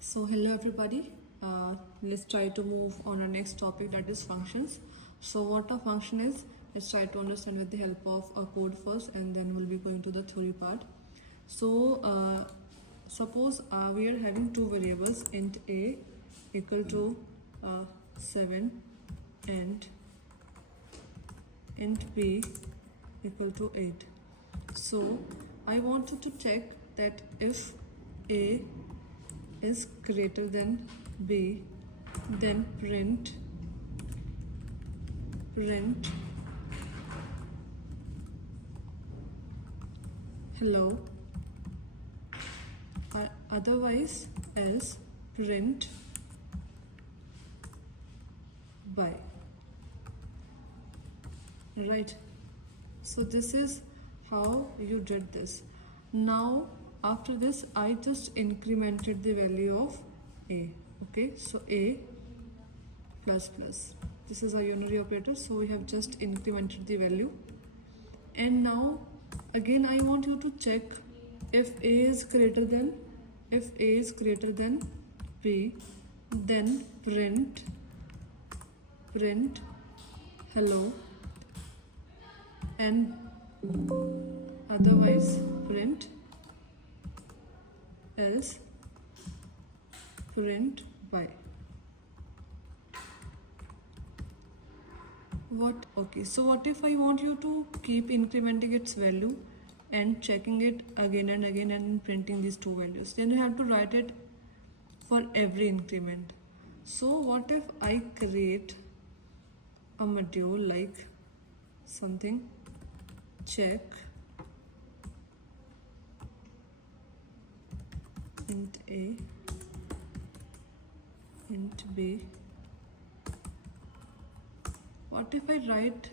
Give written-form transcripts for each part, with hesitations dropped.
So hello everybody. Let's try to move on our next topic, that is functions. So what a function is, let's try to understand with the help of a code first, and then we'll be going to the theory part. So suppose we are having two variables, int a equal to 7 and int b equal to 8. So I wanted to check that if a is greater than b, then print hello, otherwise else print by. Right, so this is how you did this. Now after this I just incremented the value of a. Okay, so a plus plus, this is a unary operator, so we have just incremented the value. And now again I want you to check if a is greater than b, then print hello, and otherwise print else print by. Okay, so what if I want you to keep incrementing its value and checking it again and again and printing these two values? Then you have to write it for every increment. So what if I create a module like something check int a, int b. What if I write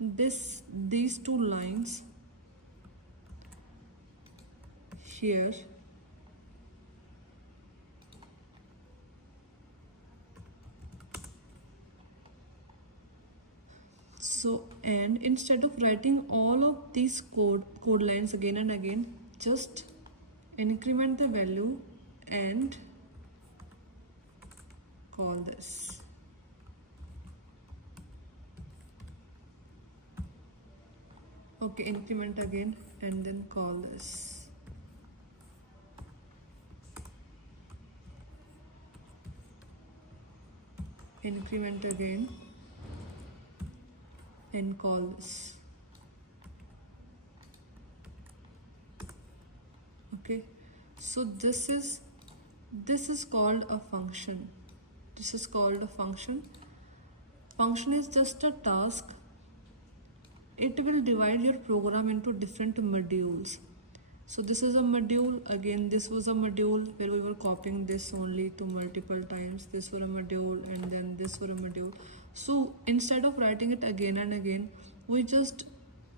these two lines here, so, and instead of writing all of these code lines again and again, just increment the value and call this. Okay, increment again and then call this. Increment again and call this. Okay, so this is called a function. This is called a function. Function is just a task. It will divide your program into different modules. So this is a module, again this was a module where we were copying this only to multiple times, this was a module, and then this was a module. So instead of writing it again and again, we just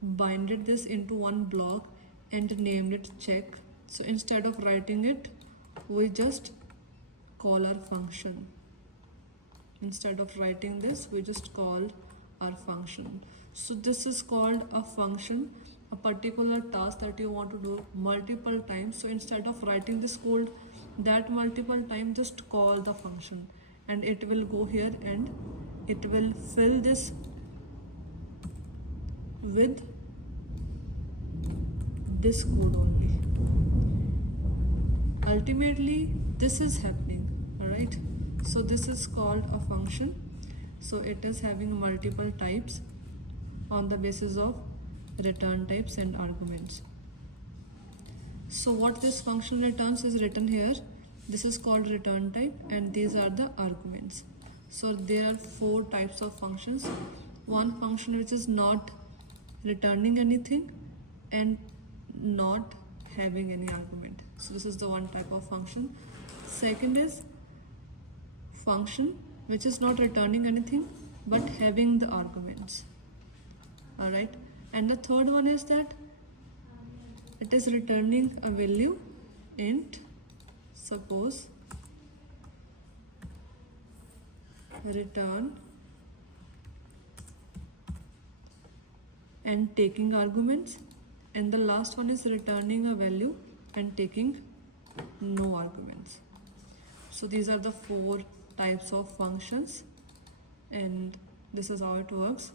binded this into one block and named it check. So instead of writing it, we just call our function. Instead of writing this, we just call our function. So this is called a function, a particular task that you want to do multiple times. So instead of writing this code that multiple times, just call the function and it will go here and it will fill this with this code only. Ultimately this is happening, all right? So this is called a function. So it is having multiple types on the basis of return types and arguments. So what this function returns is written here. This is called return type and these are the arguments. So there are 4 types of functions. One function which is not returning anything and not having any argument. So this is the one type of function. Second is function which is not returning anything but having the arguments. All right, and the third one is that it is returning a value int, suppose return, and taking arguments, and the last one is returning a value and taking no arguments. So these are the four types of functions, and this is how it works.